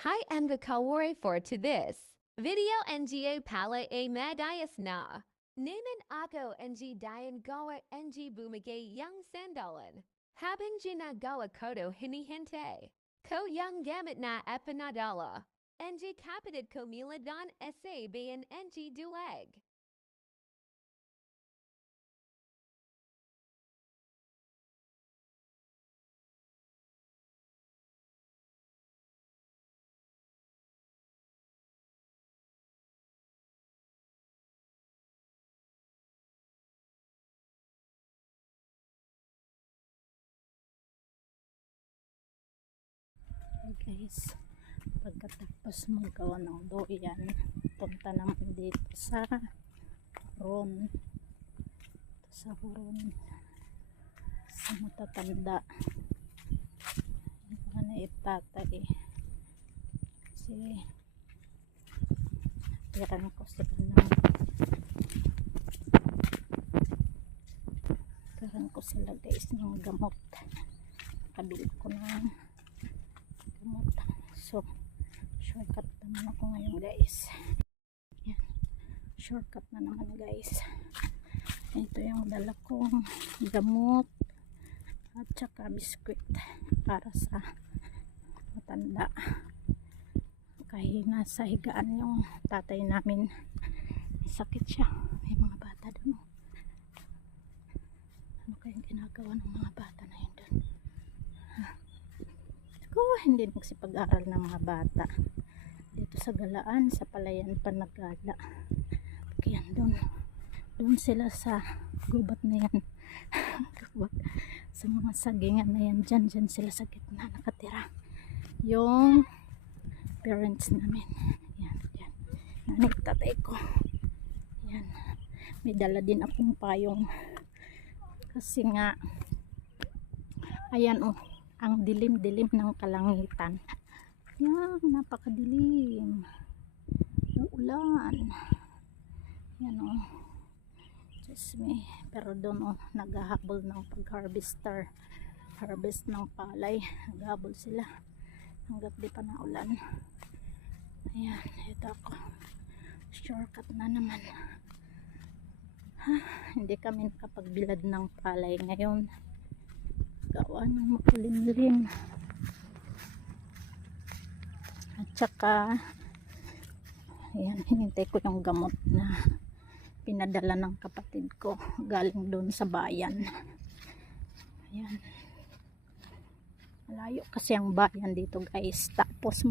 Hi and Kawari for to this video NGA pala a medayas na. Naman ako NG Dayan gawa NG bumigay yang sandalan. Habang ginagawa kodo hinihinte. Ko yang gamit na epanadala. NG kapatid ko miladon SA bayan NG duleg. Okay guys, pagkatapos magawa ng doyan, punta naman dito sa Huron. Sa matatanda yung mga naitatay kasi tiran ko sila guys ng gamot. Kabili ko ng gamot. So shortcut naman ako ngayon guys. Yan. Shortcut na naman guys. Ito yung dala kong gamot at saka biskwit para sa matanda. Kahit nasa higaan yung tatay namin, sakit siya. May mga bata doon. Ano kayang ginagawa ng mga bata na yun doon? Hindi nagsipag-aral ng mga bata dito sa Galaan, sa Palayan Panagala. Kaya doon sila sa gubat na yan. Sa mga sagingan na yan, dyan sila sa gitna nakatira yung parents namin. Yan. Nanay tatay ko. Yan. May dala din akong payong kasi nga ayan ang dilim-dilim ng kalangitan. Yan, napakadilim. Uulan. Yan Just me. Pero doon naghahabol ng harvest ng palay. Naghahabol sila hanggat di pa naulan. Ayan, ito ako. Shortcut na naman. Hindi kami nakapagbilad ng palay ngayon. Gawa ng makulimlim. At saka ayan, hinintay ko yung gamot na pinadala ng kapatid ko galing doon sa bayan. Ayan. Malayo kasi ang bayan dito guys. Tapos